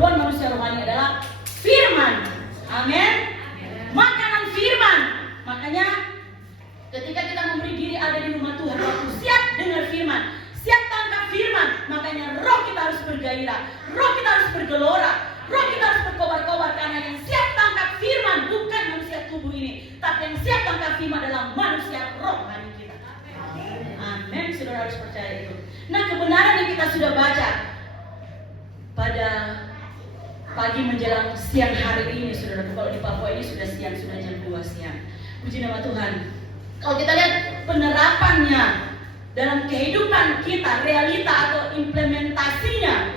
keperluan manusia rohani adalah firman. Amin. Makanan firman. Makanya ketika kita memberi diri ada di rumah Tuhan, waktu siap dengar firman, siap tangkap firman, makanya roh kita harus bergairah, roh kita harus bergelora, roh kita harus berkobar-kobar, karena yang siap tangkap firman bukan manusia tubuh ini, tapi yang siap tangkap firman adalah manusia rohani kita. Amin, saudara harus percaya itu. Nah, kebenaran yang kita sudah baca pada pagi menjelang siang hari ini, saudara, kalau di Papua ini sudah siang, sudah jam 2 siang. Puji nama Tuhan. Kalau kita lihat penerapannya dalam kehidupan kita, realita atau implementasinya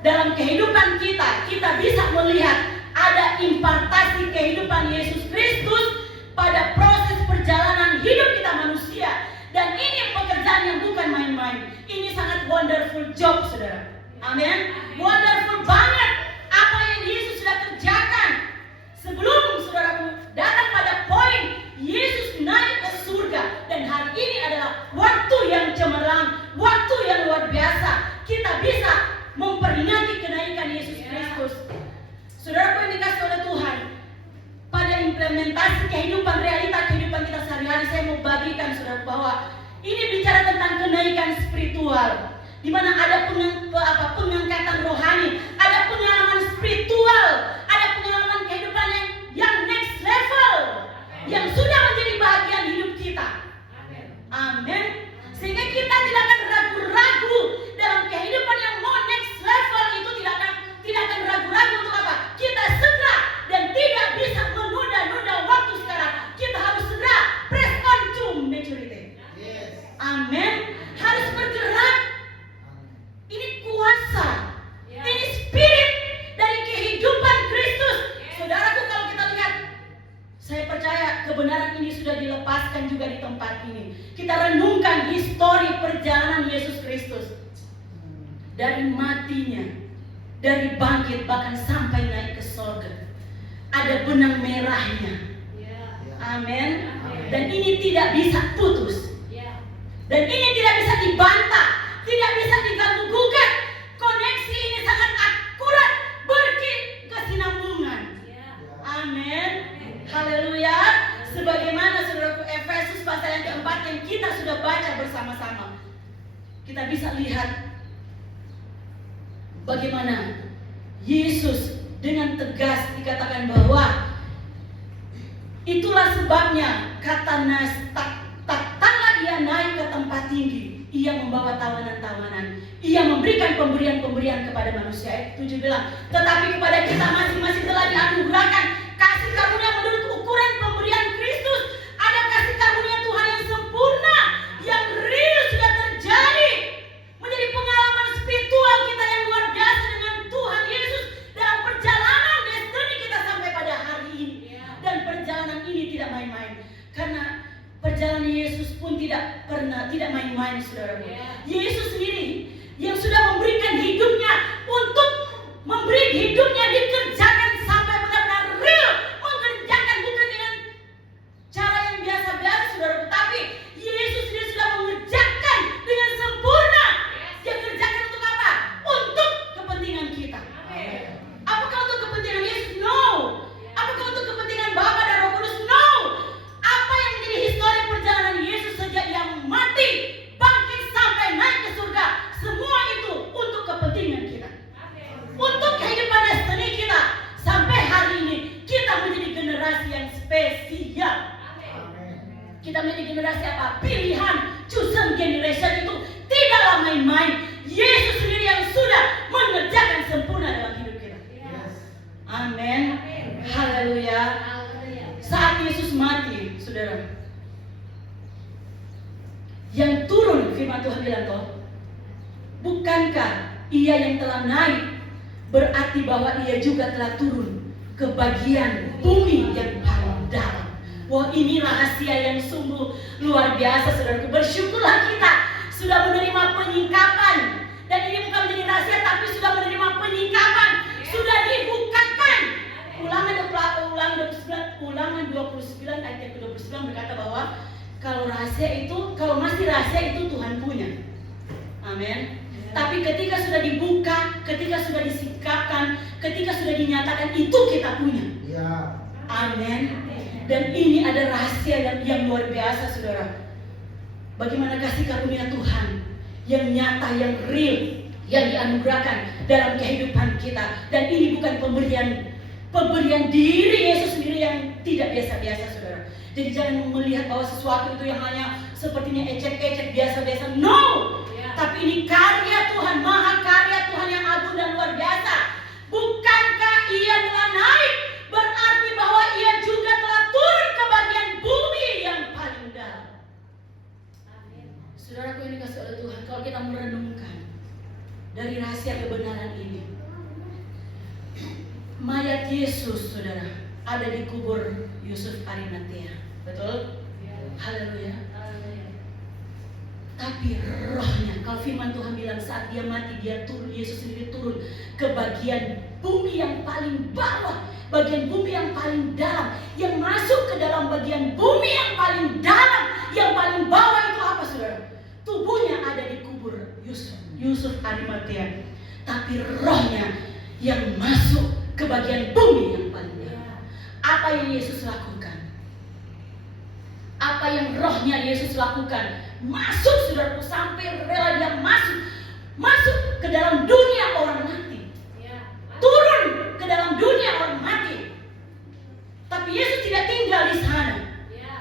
dalam kehidupan kita, kita bisa melihat ada impartasi kehidupan Yesus Kristus pada proses perjalanan hidup kita manusia. Dan ini pekerjaan yang bukan main-main. Ini sangat wonderful job, saudara. Amin. Wonderful banget apa yang Yesus sudah kerjakan. Sebelum saudaraku datang pada poin Yesus naik ke surga, dan hari ini adalah waktu yang cemerlang, waktu yang luar biasa. Kita bisa memperingati kenaikan Yesus Kristus. Saudaraku yang dikasihi oleh Tuhan, pada implementasi kehidupan, realita kehidupan kita sehari-hari, saya mau bagikan saudara bahwa ini bicara tentang kenaikan spiritual, di mana ada pengangkatan rohani, ada pengalaman spiritual, ada pengalaman kehidupan yang next level, yang sudah menjadi bagian hidup kita. Amin. Sehingga kita tidak akan ragu-ragu dalam kehidupan yang mau next level itu, tidak akan ragu-ragu untuk apa? Kita segera dan tidak bisa menunda-nunda waktu sekarang. Kita harus segera press on to maturity. Amin. Harus bergerak. Ini kuasa, ini spirit dari kehidupan Kristus. Saudaraku, kalau kita lihat, saya percaya kebenaran ini sudah dilepaskan juga di tempat ini. Kita renungkan histori perjalanan Yesus Kristus, dari matinya, dari bangkit, bahkan sampai naik ke surga. Ada benang merahnya. Amin. Dan ini tidak bisa putus. Dan ini tidak bisa dibantah, tidak bisa diganggu-gugat. Koneksi ini sangat akurat, berkesinambungan. Amin. Haleluya. Sebagaimana saudaraku Efesus pasal yang keempat yang kita sudah baca bersama-sama, kita bisa lihat bagaimana Yesus dengan tegas dikatakan bahwa itulah sebabnya kata Nas, tatkala ia naik ke tempat tinggi, ia membawa tawanan-tawanan, ia memberikan pemberian-pemberian kepada manusia. Ayat 7 bilang, tetapi kepada kita masing-masing telah dianugerahkan kasih karunia menurut ukuran pemberian Kristus. Ada kasih karunia Tuhan yang sempurna, yang real sudah terjadi, menjadi pengalaman spiritual kita yang luar biasa dengan Tuhan Yesus dalam perjalanan destiny kita sampai pada hari ini. Dan perjalanan ini tidak main-main, karena perjalanan Yesus pun tidak main-main, saudara. Yesus sendiri yang sudah memberikan hidupnya untuk memberi hidupnya dikerjakan sampai benar-benar real, mengerjakan bukan dengan cara yang biasa-biasa, saudara, tapi Yesus sendiri sudah mengerjakan dengan sempurna. Dia kerjakan untuk apa? Untuk kepentingan kita. Apakah untuk kepentingan Yesus? No. Apakah untuk kepentingan Bapa dan Roh Kudus? No. Apa yang menjadi histori perjalanan Yesus sejak ia mati, bangkit sampai naik ke surga, semua itu untuk kepentingan kita, untuk kehidupan destiny kita. Sampai hari ini kita menjadi generasi yang spesial. Kita menjadi generasi apa? Pilihan, chosen generation. Itu tidaklah main-main. Yesus sendiri yang sudah mengerjakan sempurna dalam hidup kita. Amin. Haleluya. Saat Yesus mati, saudara, yang turun, firman Tuhan bilang, kok, bukankah ia yang telah naik, berarti bahwa ia juga telah turun ke bagian bumi yang paling dalam. Wah, ini rahasia yang sungguh luar biasa, saudaraku. Bersyukurlah kita sudah menerima penyingkapan. Dan ini bukan menjadi rahasia, tapi sudah menerima penyingkapan, sudah dibukakan. Ulangan 29 ayat yang ke-29 berkata bahwa kalau masih rahasia itu Tuhan punya. Amin. Tapi ketika sudah dibuka, ketika sudah disikapkan, ketika sudah dinyatakan itu kita punya. Amin. Dan ini ada rahasia yang luar biasa, saudara. Bagaimana kasih karunia Tuhan yang nyata, yang real, yang dianugerahkan dalam kehidupan kita. Dan ini bukan pemberian diri Yesus sendiri yang tidak biasa-biasa, saudara. Jadi jangan melihat bahwa sesuatu itu yang hanya sepertinya ecek-ecek, biasa-biasa. No! Tapi ini karya Tuhan, maha karya Tuhan yang agung dan luar biasa. Bukankah Ia telah naik? Berarti bahwa Ia juga telah turun ke bagian bumi yang paling dalam. Saudaraku yang dikasihi oleh Tuhan, kalau kita merenungkan dari rahasia kebenaran ini, mayat Yesus, saudara, ada di kubur Yusuf Arimatea. Betul? Haleluya. Tapi rohnya, kalau firman Tuhan bilang saat dia mati, dia turun, Yesus sendiri turun ke bagian bumi yang paling bawah, bagian bumi yang paling dalam. Yang masuk ke dalam bagian bumi yang paling dalam, yang paling bawah itu apa, saudara? Tubuhnya ada di kubur Yusuf Arimatea. Tapi rohnya yang masuk ke bagian bumi yang paling dalam. Apa yang Yesus lakukan? Apa yang rohnya Yesus lakukan? Masuk, saudaraku, sampai rela dia masuk ke dalam dunia orang mati. Turun ke dalam dunia orang mati. Tapi Yesus tidak tinggal di sana.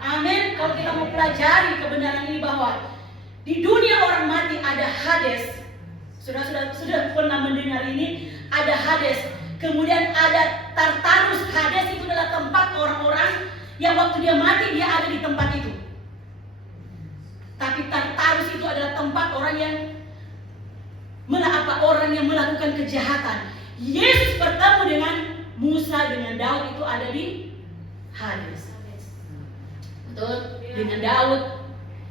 Amin. Kalau kita mau pelajari kebenaran ini bahwa di dunia orang mati ada Hades. Sudah pernah mendengar ini? Ada Hades. Kemudian ada Tartarus. Hades itu adalah tempat orang-orang yang waktu dia mati dia ada di tempat itu. Tapi Tartarus itu adalah tempat orang yang melakukan kejahatan. Yesus bertemu dengan Musa, dengan Daud, itu ada di Hades. Betul? Dengan Daud,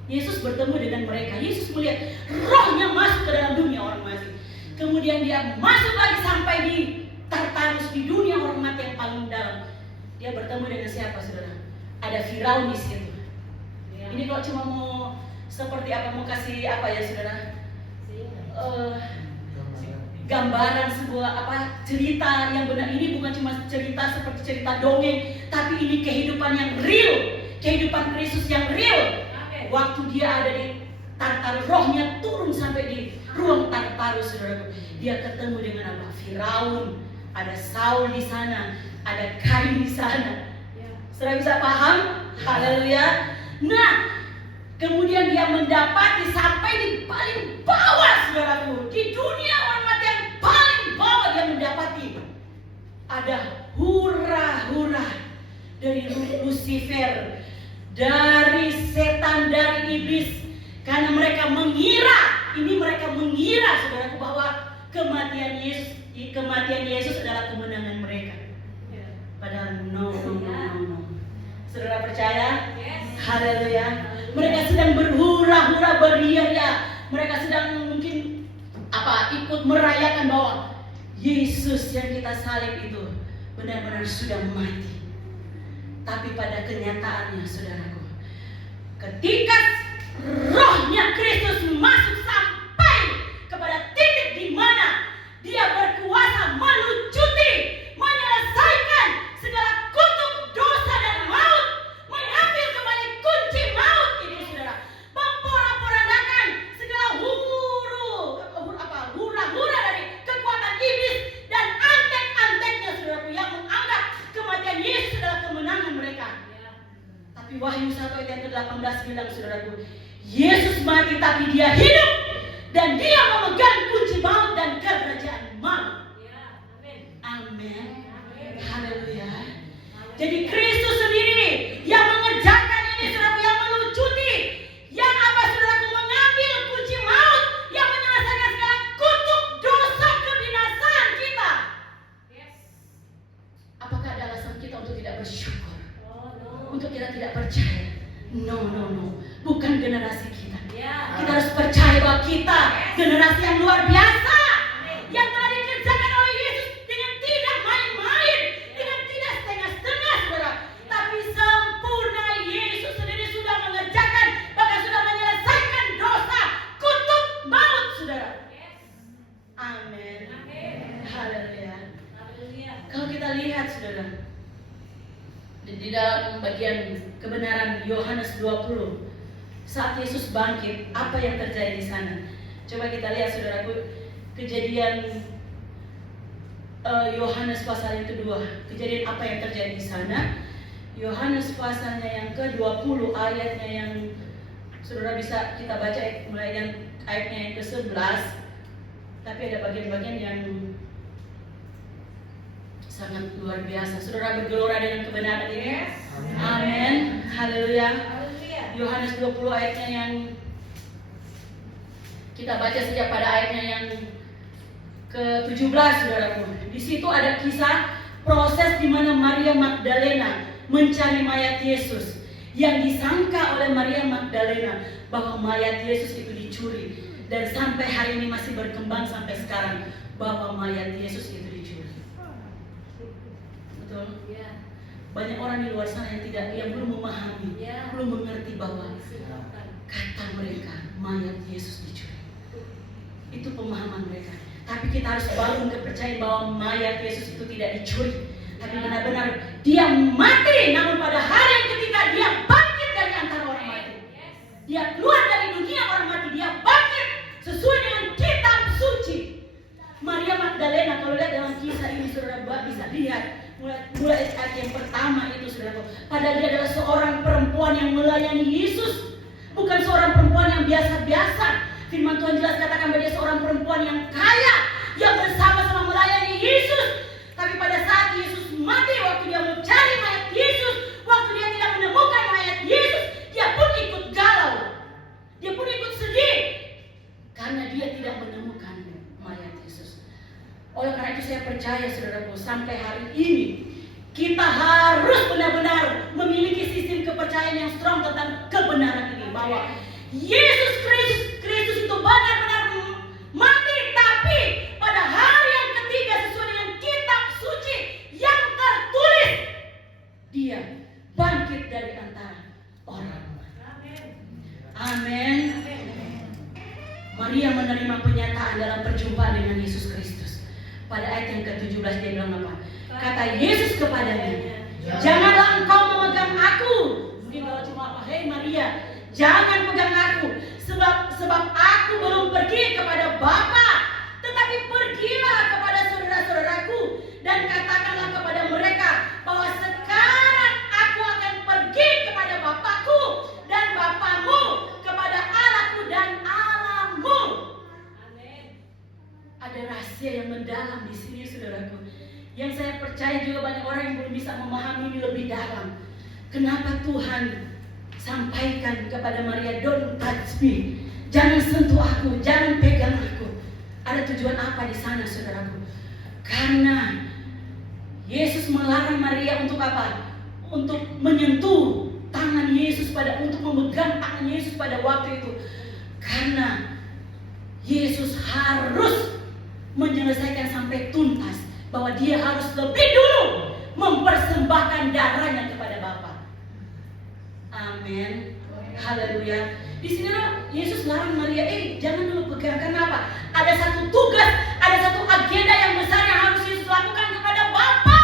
Yesus bertemu dengan mereka. Yesus melihat rohnya masuk ke dalam dunia orang mati. Kemudian dia masuk lagi sampai di Tartarus, di dunia orang mati yang paling dalam. Dia bertemu dengan siapa, saudara? Ada Firaun di situ. Ini kalau cuma mau seperti apa, mau kasih apa ya, saudara? Gambaran sebuah cerita yang benar. Ini bukan cuma cerita seperti cerita dongeng, tapi ini kehidupan yang real, kehidupan Kristus yang real. Waktu dia ada di Tartarus, rohnya turun sampai di ruang Tartarus, saudara. Dia ketemu dengan apa? Firaun, ada Saul di sana, ada Kain di sana. Saudara bisa paham? Haleluya. Nah, kemudian dia mendapati sampai di paling bawah, saudaraku, di dunia orang mati yang paling bawah, dia mendapati ada hura-hura dari Lucifer, dari setan, dari iblis. Karena mereka mengira, saudaraku, bahwa kematian Yesus adalah kemenangan mereka. Padahal no. Saudara percaya? Haleluya. Mereka sedang berhura-hura, beria-ria. Mereka sedang mungkin ikut merayakan bahwa Yesus yang kita salib itu benar-benar sudah mati. Tapi pada kenyataannya, saudaraku, ketika rohnya Kristus masuk sampai kepada titik di mana dia berkuasa melucuti, menyelesaikan segala kutuk dosa dan maut, mengambil kembali kunci maut ini, saudara, memporak-porandakan segala hura-hura dari kekuatan iblis dan antek-anteknya, saudaraku, yang menganggap kematian Yesus adalah kemenangan mereka. Tapi Wahyu 1 ayat yang ke-18 bilang, saudaraku, Yesus mati tapi dia hidup, dan dia memegang kunci maut dan kerajaan maut. Amin. Haleluya. Jadi Kristus sendiri yang mengerjakan ini, saudaraku, yang melucuti, yang saudaraku, mengambil kunci maut, yang menyelesaikan segala kutuk dosa kebinasaan kita. Apakah ada alasan kita untuk tidak bersyukur? Untuk kita tidak percaya? No. Bukan generasi kita. Kita harus percaya bahwa kita generasi yang luar biasa, yang telah dikerjakan oleh Yesus dengan tidak main-main, dengan tidak setengah-setengah, saudara. Tapi sempurna. Yesus sendiri sudah mengerjakan, bahkan sudah menyelesaikan dosa, kutuk maut, saudara. Amin. Haleluya. Kalau kita lihat saudara, di dalam bagian kebenaran Yohanes 20, saat Yesus bangkit, apa yang terjadi di sana? Coba kita lihat saudaraku, kejadian Yohanes pasal yang kedua. Kejadian apa yang terjadi di sana? Yohanes pasalnya yang ke-20, ayatnya yang saudara bisa kita baca mulai yang ayatnya yang ke-11. Tapi ada bagian-bagian yang sangat luar biasa. Saudara bergelora dengan kebenaran ini. Amin. Haleluya. Yohanes 20 ayatnya yang kita baca sejak pada ayatnya yang ke-17, saudaraku. Di situ ada kisah proses di mana Maria Magdalena mencari mayat Yesus. Yang disangka oleh Maria Magdalena bahwa mayat Yesus itu dicuri, dan sampai hari ini masih berkembang sampai sekarang bahwa mayat Yesus itu dicuri. Betul? Banyak orang di luar sana yang belum memahami, belum mengerti bahwa kata mereka mayat Yesus dicuri. Itu pemahaman mereka. Tapi kita harus bangun kepercayaan bahwa mayat Yesus itu tidak dicuri, tapi benar-benar dia mati. Namun pada hari yang ketika dia bangkit dari antara orang mati, dia keluar dari dunia orang mati, dia bangkit sesuai dengan kitab suci. Maria Magdalena, kalau lihat dalam kisah ini saudara bisa lihat mulai ayat yang pertama itu saudara, padahal dia adalah seorang perempuan yang melayani Yesus, bukan seorang perempuan yang biasa-biasa. Firman Tuhan jelas katakan bahwa dia seorang perempuan yang kaya, yang bersama-sama melayani Yesus. Tapi pada saat Yesus mati, waktu dia mencari mayat Yesus, waktu dia tidak menemukan mayat Yesus, dia pun ikut galau, dia pun ikut sedih, karena dia tidak menemukan mayat Yesus. Oleh karena itu saya percaya saudaraku, sampai hari ini kita harus benar-benar memiliki sistem kepercayaan yang strong tentang kebenaran ini, bahwa Yesus Kristus itu benar-benar mati, tapi pada hari yang ketiga sesuai dengan kitab suci yang tertulis, dia bangkit dari antara orang mati. Amin. Maria menerima penyataan dalam perjumpaan dengan Yesus Kristus. Pada ayat yang ke-17 dia bilang apa? Kata Yesus kepadanya, janganlah engkau memegang aku. Mungkin kalau cuma apa? Hei Maria, jangan pegang aku, sebab aku belum pergi kepada Bapa, tetapi pergilah kepada saudara-saudaraku dan katakanlah kepada mereka bahwa sekarang aku akan pergi kepada Bapakku dan Bapamu, kepada Allahku dan Allahmu. Amin. Ada rahasia yang mendalam di sini saudaraku, yang saya percaya juga banyak orang yang belum bisa memahami ini lebih dalam. Kenapa Tuhan sampaikan kepada Maria, don't touch me, jangan sentuh aku, jangan pegang aku. Ada tujuan apa di sana saudaraku? Karena Yesus melarang Maria untuk apa? Untuk menyentuh tangan Yesus, untuk memegang tangan Yesus pada waktu itu. Karena Yesus harus menyelesaikan sampai tuntas, bahwa dia harus lebih dulu mempersembahkan darahnya kepada Bapa. Amin. Haleluya. Di sini Yesus larang Maria, jangan dulu pegang. Kenapa? Ada satu tugas, ada satu agenda yang besar yang harus Yesus lakukan kepada Bapa.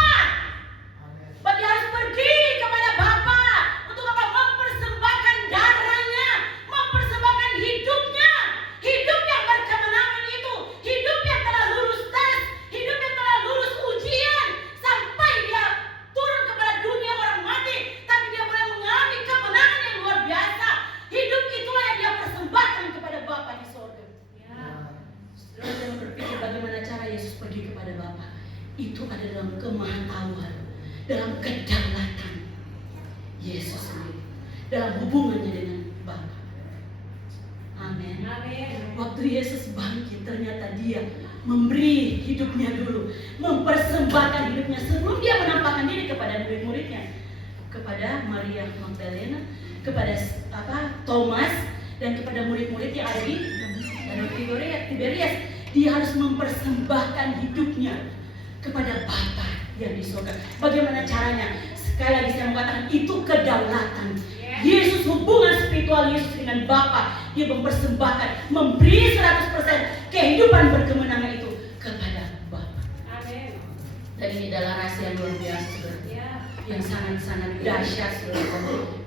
Bahwa dia harus pergi kepada Bapa untuk apa? Mempersembahkan darahnya, mempersembahkan hidupnya, hidup yang berkemenangan itu, hidup yang telah lulus tes, hidup yang telah lulus ujian, sampai dia turun kepada dunia orang mati, tapi dia boleh mengalami kemenangan yang luar biasa. Hidup itulah yang dia persembahkan kepada Bapa di sorga. Saudara jangan berpikir bagaimana cara Yesus pergi kepada Bapa. Itu ada dalam kemahatauan, dalam kedaulatan Yesus sendiri, dalam hubungannya dengan Bapa. Amin. Waktu Yesus bangkit, ternyata dia memberi hidupnya dulu, mempersembahkan hidupnya sebelum dia menampakkan diri kepada murid-muridnya, kepada Maria Magdalena, kepada Thomas, dan kepada murid-murid yang ada di Danau Tiberias. Dia harus mempersembahkan hidupnya kepada Bapa yang di surga. Bagaimana caranya? Sekali lagi saya mengatakan itu kedaulatan. Yesus, hubungan spiritual Yesus dengan Bapa, dia mempersembahkan, memberi 100% kehidupan berkemenangan itu kepada Bapa. Amin. Dan Dan ini adalah rahasia yang luar biasa, saudara. Yang sangat-sangat dahsyat, saudara.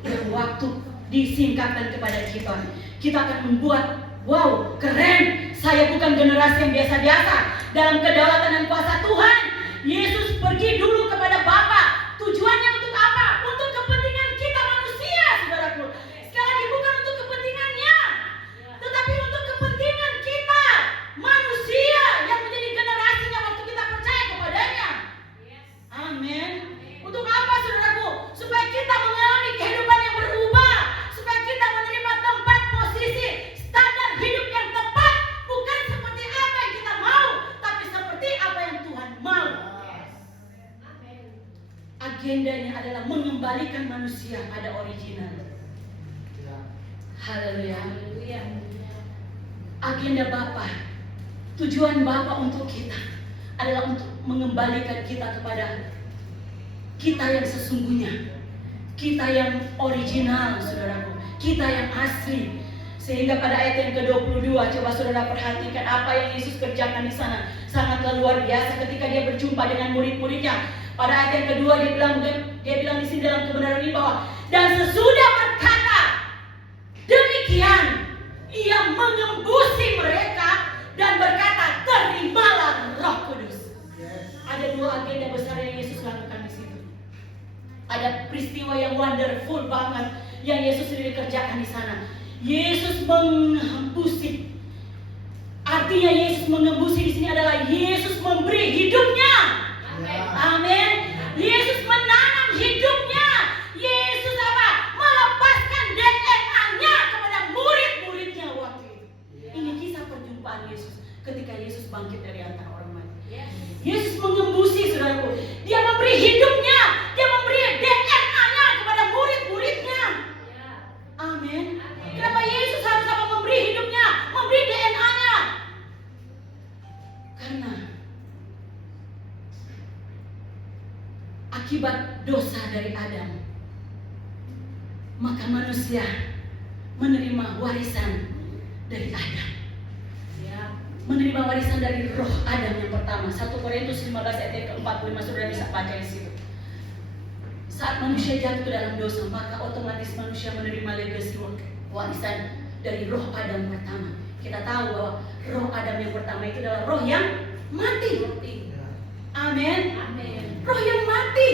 Yang waktu disingkatkan kepada kita, kita akan membuat, wow, keren. Saya bukan generasi yang biasa-biasa. Dalam kedaulatan dan kuasa Tuhan, Yesus pergi dulu kepada Bapa. Tujuannya untuk apa? Untuk kepentingan kita manusia, saudaraku. Sekali lagi, bukan untuk kepentingannya, tetapi untuk kepentingan kita manusia yang menjadi generasinya waktu kita percaya kepadanya. Amin. Untuk apa, saudaraku? Supaya kita mengalami kehidupan yang berubah, supaya kita menerima tempat, posisi, standar hidup yang tepat, bukan seperti apa yang kita mau, tapi seperti apa yang Tuhan mau. Agendanya adalah mengembalikan manusia pada original. Haleluya. Agenda Bapa, tujuan Bapa untuk kita adalah untuk mengembalikan kita kepada kita yang sesungguhnya, kita yang original, saudaraku, kita yang asli. Sehingga pada ayat yang ke-22, coba saudara perhatikan apa yang Yesus kerjakan di sana. Sangatlah luar biasa ketika dia berjumpa dengan murid-muridnya. Pada ayat yang kedua dia bilang di sini dalam kebenaran ini bahwa, dan sesudah berkata demikian, ia mengembusi mereka dan berkata, terimalah Roh Kudus. Ada dua agenda besar yang Yesus lakukan di situ. Ada peristiwa yang wonderful banget yang Yesus sendiri kerjakan di sana. Yesus mengembusi. Artinya Yesus mengembusi di sini adalah Yesus memberi hidupnya. Amin. Yesus menanam hidupnya. Yesus apa? Melepaskan DNA-nya kepada murid-muridnya waktu itu. Ini kisah perjumpaan Yesus ketika Yesus bangkit dari antara orang mati. Yesus mengembusi, saudaraku. Dia memberi hidupnya. Dia memberi DNA-nya kepada murid-muridnya. Amin. Kenapa Yesus harus apa? Memberi hidupnya, memberi DNA-nya? Karena akibat dosa dari Adam, maka manusia menerima warisan dari Adam. Menerima warisan dari roh Adam yang pertama. 1 Korintus 15 ayat ke-45, saudara bisa baca di situ. Saat manusia jatuh ke dalam dosa, maka otomatis manusia menerima legasi warisan dari roh Adam pertama. Kita tahu bahwa roh Adam yang pertama itu adalah roh yang mati. Amin. Roh yang mati.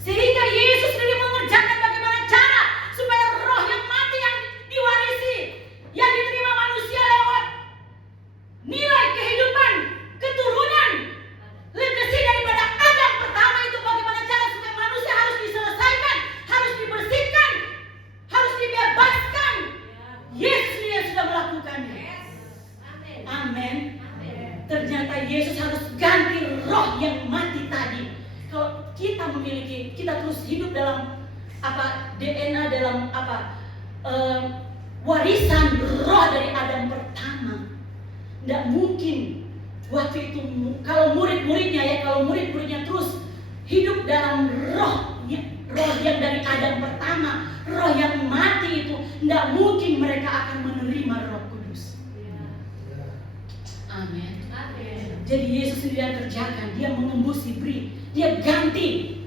Sehingga Yesus sendiri mengerjakan bagaimana cara supaya roh yang mati yang diwarisi, yang diterima manusia lewat nilai kehidupan, keturunan, legasi daripada Adam pertama itu, bagaimana cara supaya manusia harus diselesaikan, harus dibersihkan, harus dibebaskan. Yesus yang sudah melakukannya. Amin. Ternyata Yesus harus ganti roh yang mati tadi. Kalau kita memiliki, kita terus hidup dalam apa DNA, dalam apa warisan roh dari Adam pertama, tidak mungkin waktu itu kalau murid-muridnya terus hidup dalam roh yang dari Adam pertama, roh yang mati itu, tidak mungkin mereka akan menerima Roh Kudus. Amin. Jadi Yesus sendiri yang kerjakan, dia mengembusi, dia ganti.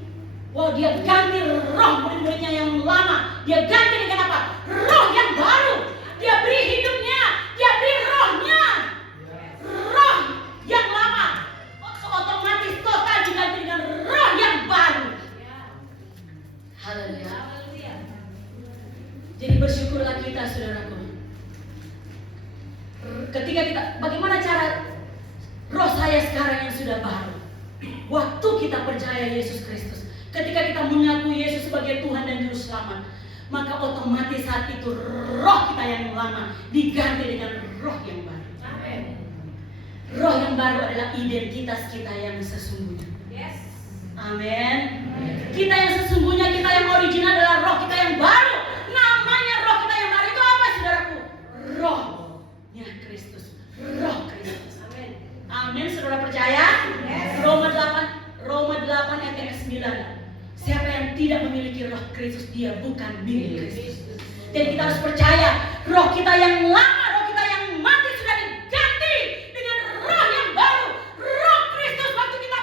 Wow, dia ganti roh murid-muridnya yang lama, dia ganti dengan apa? Roh yang baru. Dia beri hidupnya, dia beri rohnya. Roh yang lama otomatis total diganti dengan roh yang baru. Haleluya. Jadi bersyukurlah kita, saudaraku. Ketika kita, bagaimana cara roh saya sekarang yang sudah baru? Waktu kita percaya Yesus Kristus, ketika kita mengaku Yesus sebagai Tuhan dan Juru Selamat, maka otomatis saat itu roh kita yang lama diganti dengan roh yang baru. Amin. Roh yang baru adalah identitas kita yang sesungguhnya. Yes. Amin. Kita yang sesungguhnya, kita yang original adalah roh kita yang baru. Namanya roh kita yang baru itu apa, saudaraku? Rohnya Kristus. Roh Kristus. Amin. Amin. Saudara percaya? Yes. Roma 8 ayat yang ke-9. Siapa yang tidak memiliki roh Kristus, dia bukan milik Kristus. Jadi kita harus percaya roh kita yang lama, roh kita yang mati sudah diganti dengan roh yang baru. Roh Kristus waktu kita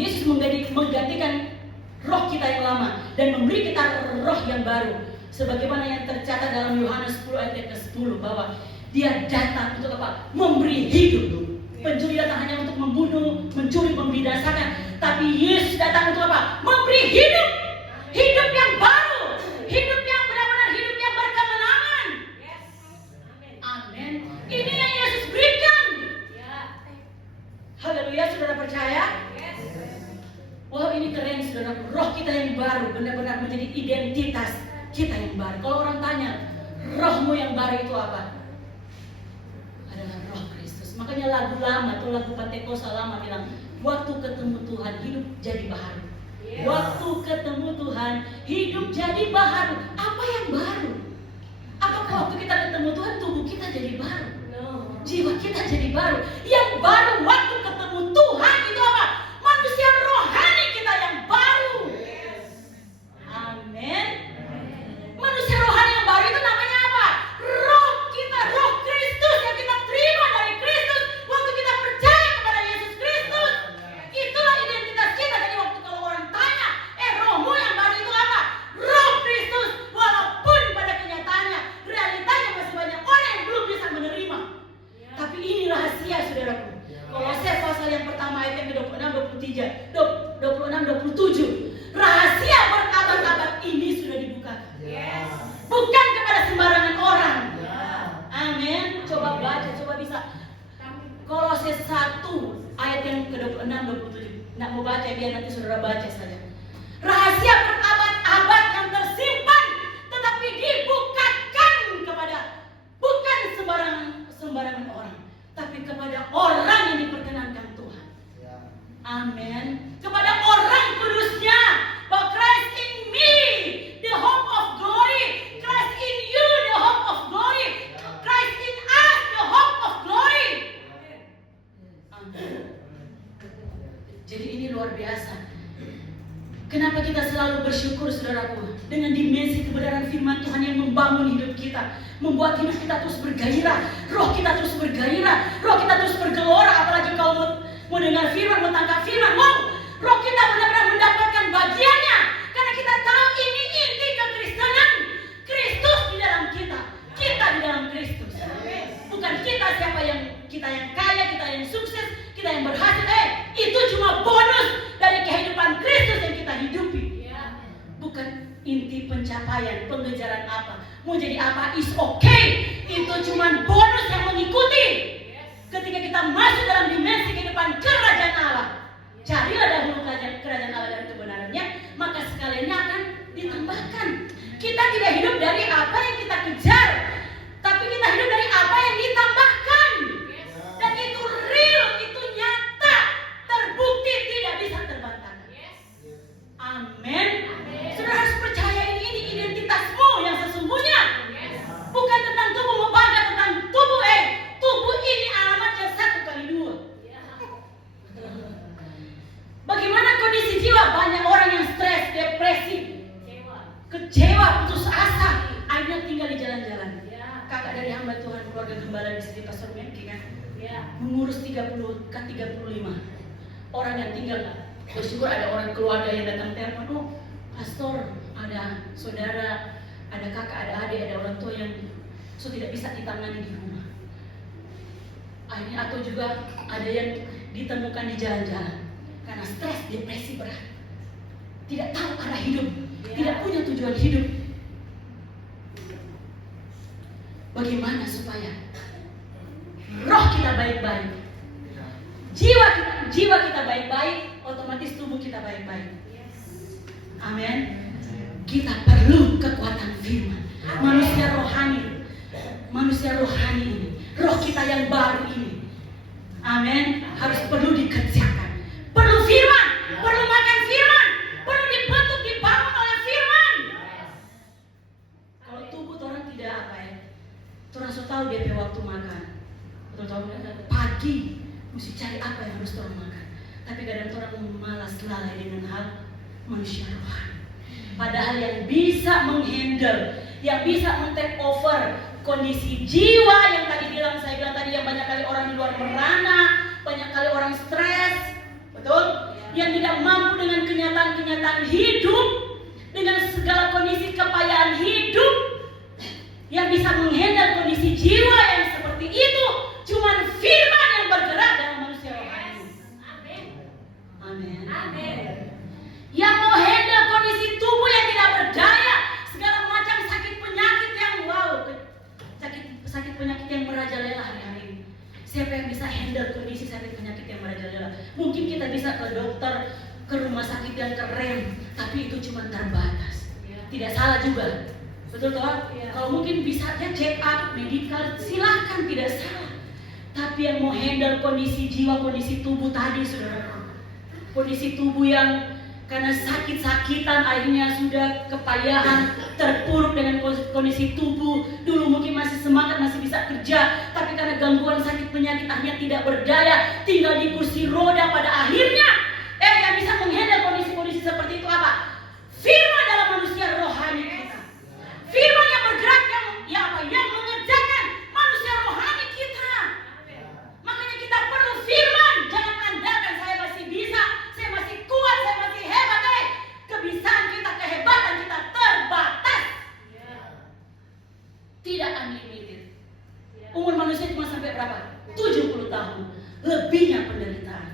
Yesus menggantikan roh kita yang lama dan memberi kita roh yang baru. Sebagaimana yang tercatat dalam Yohanes 10 ayat ke-10 bahwa Dia datang untuk apa? Memberi hidup. Pencuri datang hanya untuk membunuh, mencuri, membinasakan. Tapi Yesus datang untuk apa? Memberi hidup. Hidup yang baru. Hidup yang benar-benar hidup yang berkemenangan. Amin. Ini yang Yesus berikan. Haleluya, saudara percaya? Wow, ini keren saudara. Roh kita yang baru benar-benar menjadi identitas kita yang baru. Kalau orang tanya, rohmu yang baru itu apa? Adalah roh Kristus. Makanya lagu lama tuh, lagu Pentekosta lama bilang, waktu ketemu Tuhan hidup jadi baru. Waktu ketemu Tuhan hidup jadi baru. Apa yang baru? Apakah waktu kita ketemu Tuhan tubuh kita jadi baru? Jiwa kita jadi baru. Yang baru waktu ketemu Tuhan itu apa? Manusia rohani kita yang baru. Amin. Manusia rohani yang baru itu namanya apa? Roh kita, roh Kristus yang kita terima dari Kristus waktu kita percaya kepada Yesus Kristus. Itulah identitas kita. Jadi waktu kalau orang tanya, rohmu yang baru itu apa? Roh Kristus. Walaupun pada kenyataannya, realitanya masih banyak orang yang belum bisa menerima. Tapi ini rahasia saudaraku. Kolose pasal yang pertama ayat yang ke-26, 27. Rahasia berabad-abad ini sudah dibuka. Bukan kepada sembarangan orang. Amin. Coba baca, coba bisa. Kolose 1 ayat yang ke-26, 27. Nggak mau baca, biar nanti saudara baca saja. Rahasia berabad-abad yang tersimpan, tetapi dibukakan kepada bukan sembarangan orang, tapi kepada orang yang diperkenankan Tuhan. Amin. Kepada orang kudusnya. Bahwa Christ in me, the hope of glory. Christ in you, the hope of glory. Christ in us, the hope of glory. Amin. Jadi ini luar biasa. Kenapa kita selalu bersyukur saudaraku? Dengan dimensi kebenaran firman Tuhan yang membangun hidup kita, membuat hidup kita terus bergairah, roh kita terus bergairah, roh kita terus bergelora. Apalagi kalau mau dengar firman, mau tangkap firman, roh kita benar-benar mendapatkan bagiannya. Karena kita tahu ini inti kekristenan. Kristus di dalam kita, kita di dalam Kristus. Bukan kita siapa yang kaya, kita yang sukses, kita yang berhasil. Itu cuma bonus dari kehidupan Kristus yang kita hidupi. Bukan inti pencapaian, pengejaran apa, mau jadi apa is okay. Itu cuma bonus yang mengikuti. Ketika kita masuk dalam dimensi kehidupan kerajaan Allah, carilah dahulu kerajaan Allah dan kebenarannya, maka sekaliannya akan ditambahkan. Kita tidak hidup dari apa yang kita kejar, tapi kita hidup dari apa yang ditambahkan. Dan itu real, itu nyata, terbukti, tidak bisa terbantahkan. Amin. Saudara harus percaya ini identitasmu yang sesungguhnya. Bukan tentang tubuhmu, bangga tentang tubuh. Tubuh ini alamatnya 1x2. Bagaimana kondisi jiwa? Banyak orang yang stres, depresi, kecewa, putus asa, akhirnya tinggal di jalan-jalan. Kakak dari hamba Tuhan, keluarga gembala di sini, Pastor Menki kan, mengurus 35 orang yang tinggal. Bersyukur ada orang keluarga yang datang telepon, pastor, ada saudara, ada kakak, ada adik, ada orang tua yang tidak bisa ditangani di rumah. Akhirnya atau juga ada yang ditemukan di jalan-jalan karena stres, depresi berat, tidak tahu arah hidup, tidak punya tujuan hidup. Bagaimana supaya roh kita baik-baik, jiwa kita baik-baik, otomatis tubuh kita baik-baik. Amin. Kita perlu kekuatan firman. Manusia rohani ini, roh kita yang baru ini, amin, harus perlu dikerjakan. Perlu firman, perlu makan firman, perlu dibentuk, dibangun oleh firman. Kalau tubuh orang tidak apa ya, orang sudah tahu dia waktu makan, tahu pagi mesti cari apa yang harus orang makan. Tapi kadang orang malas lalai dengan hal manusia rohani. Padahal yang bisa menghandle, yang bisa men-take over kondisi jiwa yang tadi saya bilang tadi, yang banyak kali orang di luar merana, banyak kali orang stres, betul? Yang tidak kenyataan hidup, dengan segala kondisi kepayahan hidup, yang bisa menghandle kondisi jiwa yang seperti itu, cuman firman yang bergerak dalam manusia rohani. Amin. Yang mau handle kondisi tubuh yang tidak berdaya, segala macam sakit penyakit yang sakit penyakit yang merajalela hari-hari ini. Siapa yang bisa handle kondisi sakit penyakit yang merajalela? Mungkin kita bisa ke dokter, ke rumah sakit yang keren, tapi itu cuma terbatas. Tidak salah juga, betul toh? Kalau mungkin bisa aja check up, medical, silakan, tidak salah. Tapi yang mau handle kondisi jiwa, kondisi tubuh tadi, saudara, kondisi tubuh yang karena sakit-sakitan akhirnya sudah kepayahan, terpuruk dengan kondisi tubuh. Dulu mungkin masih semangat, masih bisa kerja, tapi karena gangguan sakit penyakit akhirnya tidak berdaya, tinggal di kursi roda. Pada akhirnya yang bisa menghandle kondisi-kondisi seperti itu apa? Firman dalam manusia rohani kita. Firman yang bergerak yang mengerjakan manusia rohani kita. Makanya kita perlu firman. Jangan andalkan saya masih bisa, saya masih kuat, saya masih hebat. Kebisaan kita, kehebatan kita terbatas. Tidak unlimited. Umur manusia cuma sampai berapa? 70 tahun. Lebihnya penderitaan.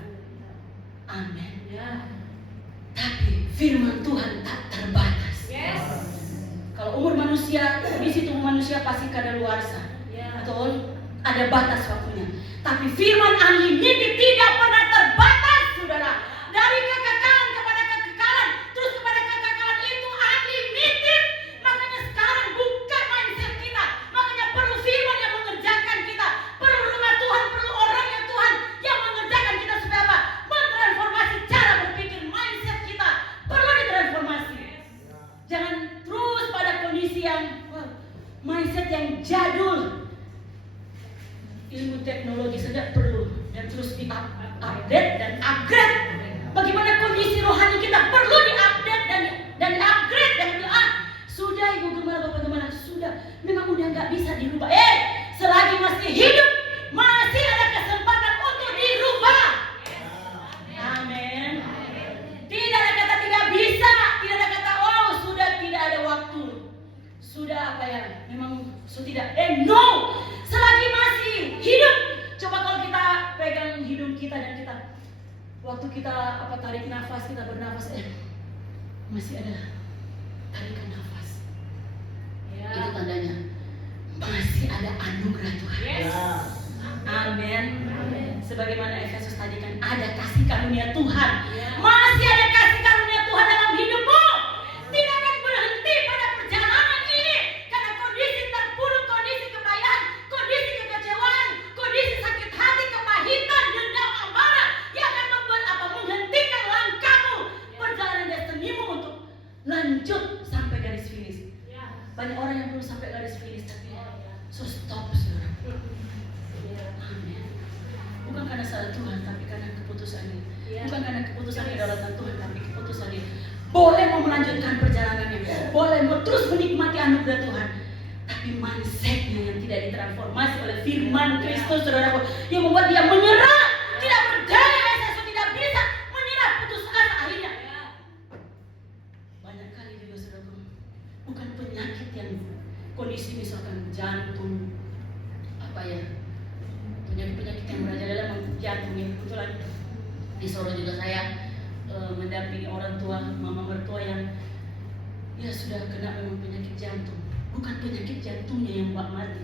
Amin. Tapi firman Tuhan tak terbatas. Kalau umur manusia, kondisi tubuh manusia pasti kadaluarsa. Betul? Ada batas waktunya. Tapi firman unlimited tidak pernah terbatas, saudara. Dari kekekalan kepada kekekalan, terus kepada kekekalan itu unlimited. Makanya sekarang buka mindset kita. Makanya perlu firman yang mengerjakan kita. Perlu rumah Tuhan, perlu orang yang Tuhan yang mengerjakan kita supaya apa? Mentransformasi cara berpikir, mindset kita. Perlu ditransformasi. Jangan terus pada kondisi yang mindset yang jadul. Ilmu teknologi saja perlu dan terus di-update dan upgrade. Bagaimana kondisi rohani kita perlu di-update dan di-upgrade dan sudah Ibu Gembala, Bapak Gembala, sudah memang udah nggak bisa dirubah. Selagi masih hidup masih ada kesempatan untuk dirubah. Amin. Tidak ada kata tidak bisa, tidak ada kata sudah tidak ada waktu. Sudah memang sudah tidak. No. Selagi masih hidup, coba kalau kita pegang hidung kita dan kita waktu kita tarik nafas, kita bernafas, masih ada tarikan nafas. Itu tandanya masih ada anugerah Tuhan. Amin. Sebagaimana Efesus tadi kan ada kasih karunia Tuhan. Masih ada kasih karunia Tuhan dalam hidupmu. Tidak akan berhenti pada perjalanan ini karena kondisi terpuruk, kondisi kepayahan, kondisi kekecewaan, kondisi sakit hati, kepahitan, dendam, amarah yang akan menghentikan langkahmu, perjalanan destinimu untuk lanjut sampai garis finish. Banyak orang yang belum sampai garis finish tapi stop, saudara. Amin. Bukan karena salah Tuhan, tapi karena keputusannya. Bukan karena keputusan kedaulatan Tuhan, tapi keputusannya. Boleh mau melanjutkan perjalanannya, boleh mau terus menikmati anugerah Tuhan, tapi mindsetnya yang tidak ditransformasi oleh firman Kristus, saudaraku, yang membuat dia menyerah, tidak berdaya, sesuatu tidak bisa, menyerah, putus asa akhirnya. Banyak kali juga, saudaraku, bukan penyakit yang kondisi misalkan jantung, penyakit yang merajalela jantung yang kebetulan di Solo juga saya mendampingi orang tua, mama mertua yang sudah kena memang penyakit jantung. Bukan penyakit jantungnya yang membuat mati,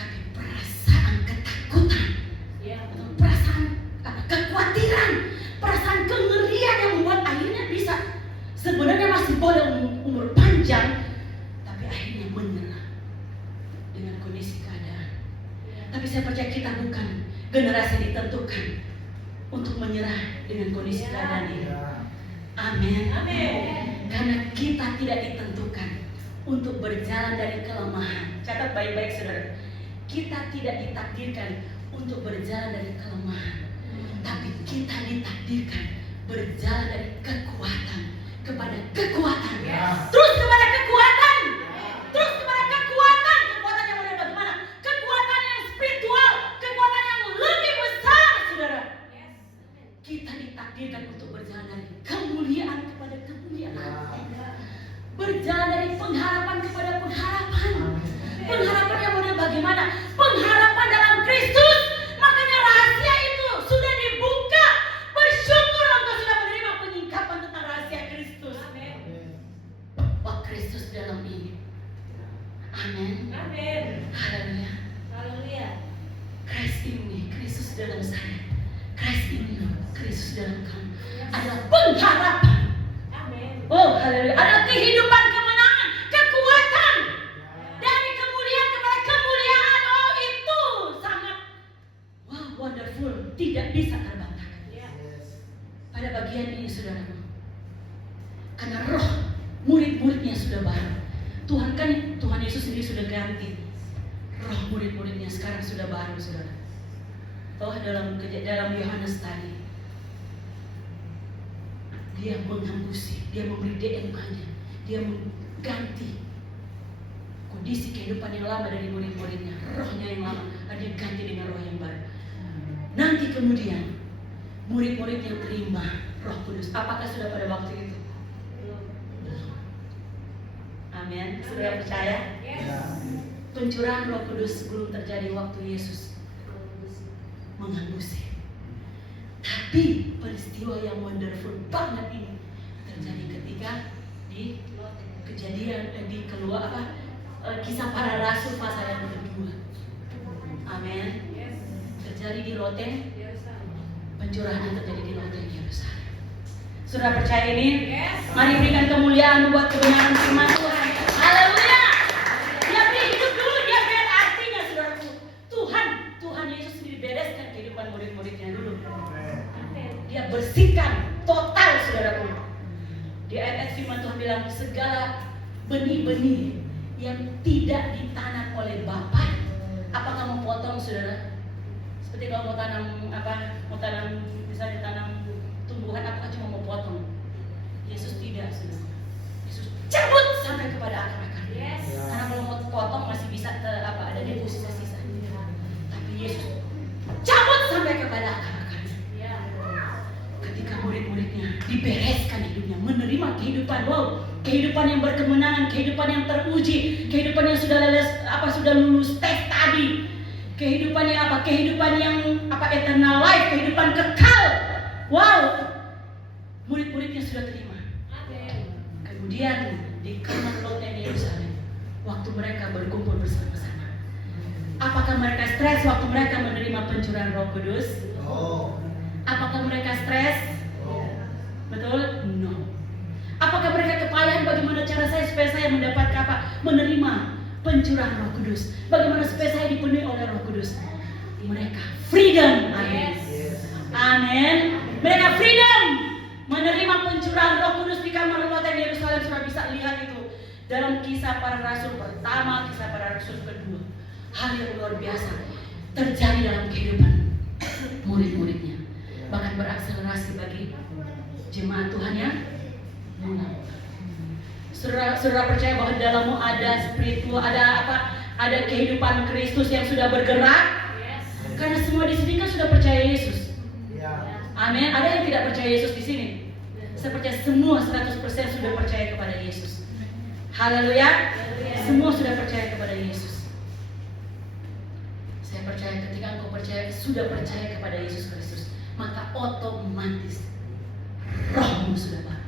tapi perasaan ketakutan, perasaan kekhawatiran, perasaan kengerian yang membuat akhirnya bisa sebenarnya masih boleh umur panjang, tapi akhirnya menyerah dengan kondisi keadaan. Tapi saya percaya kita bukan generasi ditentukan untuk menyerah dengan kondisi keadaan ini. Amin. Karena kita tidak ditentukan untuk berjalan dari kelemahan. Catat baik-baik, saudara. Kita tidak ditakdirkan untuk berjalan dari kelemahan, tapi kita ditakdirkan berjalan dari kekuatan kepada kekuatan. Terus kepada kekuatan. Terus kepada kekuatan. Kekuatan yang bagaimana? Kekuatan yang spiritual, kekuatan yang lebih besar, saudara. Kita ditakdirkan untuk berjalan dari kemuliaan kepada kemuliaan. pengharapan kepada pengharapan. Pengharapan yang model bagaimana? Pengharapan dalam Kristus. Makanya rahasia itu sudah dibuka. Bersyukur engkau sudah menerima penyingkapan tentang rahasia Kristus. Wah, Kristus dalam ini. Amin. Haleluya. Christ in me, Kristus dalam saya. Christ in you, Kristus dalam kamu. Adalah pengharapan. Oh, haleluya. Ada kehidupan, kemenangan, kekuatan. Dari kemuliaan kepada kemuliaan. Oh, itu sangat wonderful. Tidak bisa terbantahkan. Pada bagian ini, saudaraku. Karena roh murid-muridnya sudah baru. Tuhan Yesus sendiri sudah ganti. Roh murid-muridnya sekarang sudah baru, saudara. Dalam Yohanes tadi, dia menghambusi, dia memberi DNA-nya, dia mengganti kondisi kehidupan yang lama dari murid-muridnya, rohnya yang lama, dia ganti dengan roh yang baru. Nanti kemudian murid-murid yang terima Roh Kudus, apakah sudah pada waktu itu? Amin. Sudah percaya? Pencurahan Roh Kudus belum terjadi waktu Yesus menghambusi. Tapi peristiwa yang wonderful banget ini terjadi ketika di kejadian Kisah Para Rasul pasal yang kedua. Amin. Terjadi di loteng. Pencurahan yang terjadi di loteng Yerusalem. Sudah percaya ini? Mari berikan kemuliaan buat kebenaran firman Tuhan. Haleluya. Dia beri hidup dulu, dia beri artinya, saudaraku. Tuhan Yesus sendiri bereskan kehidupan murid-muridnya dulu. Dia bersihkan total, saudaraku. Di ayat firman Tuhan bilang, segala benih-benih yang tidak ditanam oleh Bapa, apakah mau potong, saudara? Seperti kalau mau tanam misalnya tanam tumbuhan, apakah cuma mau potong? Yesus tidak, saudara. Yesus cabut sampai kepada akar-akar. Karena kalau mau potong masih bisa ada deposisi sisa. Tapi Yesus cabut sampai kepada akar-akarnya. Ketika murid-muridnya dibereskan hidupnya, menerima kehidupan, kehidupan yang berkemenangan, kehidupan yang teruji, kehidupan yang sudah lulus tes tadi, kehidupan yang kehidupan yang eternal life, kehidupan kekal. Murid-muridnya sudah terima. Kemudian di kamar loteng Yerusalem, waktu mereka berkumpul bersama-sama, apakah mereka stres waktu mereka menerima pencurahan Roh Kudus? Apakah mereka stres? Betul? No. Apakah mereka kepayahan bagaimana cara supaya saya mendapatkan menerima pencurahan Roh Kudus? Bagaimana supaya saya dipenuhi oleh Roh Kudus? Mereka freedom. Amin. Amin. Mereka freedom menerima pencurahan Roh Kudus di kamar loteng Yerusalem. Sudah bisa lihat itu dalam Kisah Para Rasul pertama, Kisah Para Rasul kedua. Hal yang luar biasa terjadi dalam kehidupan murid-muridnya, bahkan berakselerasi bagi jemaat Tuhan yang mulai. Saudara percaya bahwa dalammu ada spiritual, ada kehidupan Kristus yang sudah bergerak? Karena semua di sini kan sudah percaya Yesus. Amin. Ada yang tidak percaya Yesus di sini? Saya percaya semua 100% sudah percaya kepada Yesus. Haleluya. Semua sudah percaya kepada Yesus. Saya percaya ketika engkau sudah percaya kepada Yesus Kristus, maka otomatis rohmu sudah baru.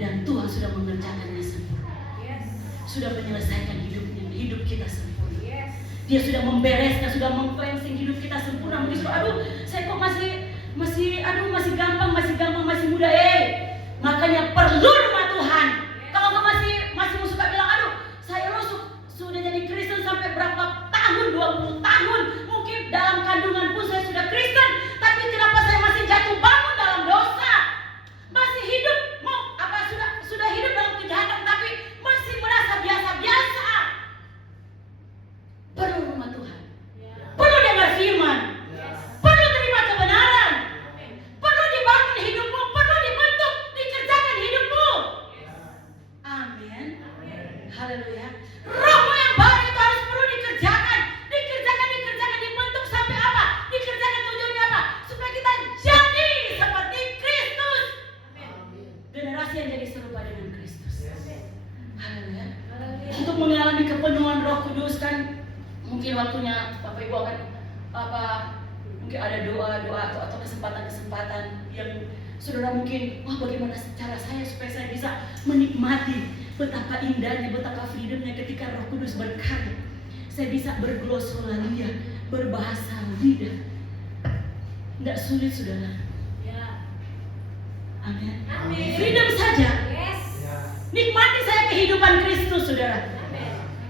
Dan Tuhan sudah mengerjakannya sempurna. Sudah menyelesaikan hidup kita sempurna. Dia sudah membereskan, sudah meng-cleansing hidup kita sempurna. Mungkin saya kok masih gampang, masih muda. Makanya perlu rumah Tuhan. Kalau kau masih suka bilang, saya sudah jadi Kristen sampai berapa tahun, 20 tahun. Mungkin dalam kandungan pun saya sudah Kristen, tapi kenapa saya masih jatuh bangun dalam dosa? Masih hidup, sudah hidup dalam kejahatan, tapi masih merasa biasa-biasa. Perlu rumah Tuhan. Perlu dengar firman. Perlu terima kebenaran. Perlu dibangun hidupmu, perlu dibentuk, dikerjakan hidupmu. mungkin ada doa-doa atau kesempatan-kesempatan yang saudara mungkin, bagaimana cara saya supaya saya bisa menikmati betapa indahnya, betapa freedomnya ketika Roh Kudus berkarya. Saya bisa berglosolalia, berbahasa lidah. Tidak sulit, saudara. Amin. Freedom saja. Nikmati saya kehidupan Kristus, saudara.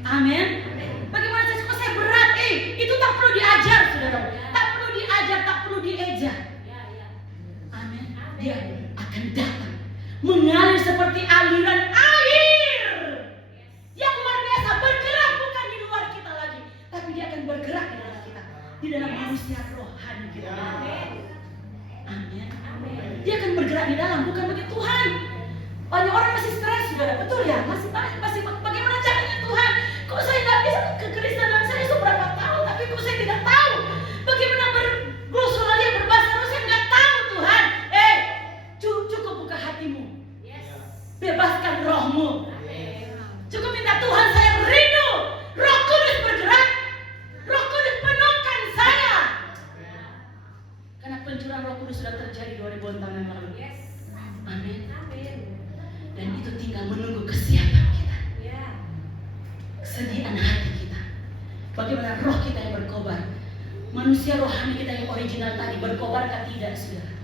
Amin. Bagaimana saya berat? Itu tak perlu diajar, saudara. Tak perlu diajar, tak perlu dieja. Amin. Dia akan datang mengalir seperti aliran air yang luar biasa, bergerak bukan di luar kita lagi, tapi dia akan bergerak di dalam kita, di dalam manusia rohani kita. Amin. Dia akan bergerak di dalam, bukan bagi Tuhan. Banyak orang masih stres, saudara, betul ya? Masih bagaimana caranya Tuhan? Kok saya nggak bisa kekristenan saya seberapa tahun, tapi kok saya tidak tahu bagaimana berglosolalia, berbahasa roh, saya nggak tahu Tuhan. Cukup buka hatimu, bebaskan rohmu. Cukup minta Tuhan, saya rindu Roh Kudus bergerak, Roh Kudus penuhkan saya. Karena pencurahan Roh Kudus sudah terjadi 2000 tahun yang lalu. Amin. Dan itu tinggal menunggu kesiapan kita, kesediaan hati kita. Bagaimana roh kita yang berkobar, manusia rohani kita yang original tadi berkobar atau tidak, saudara?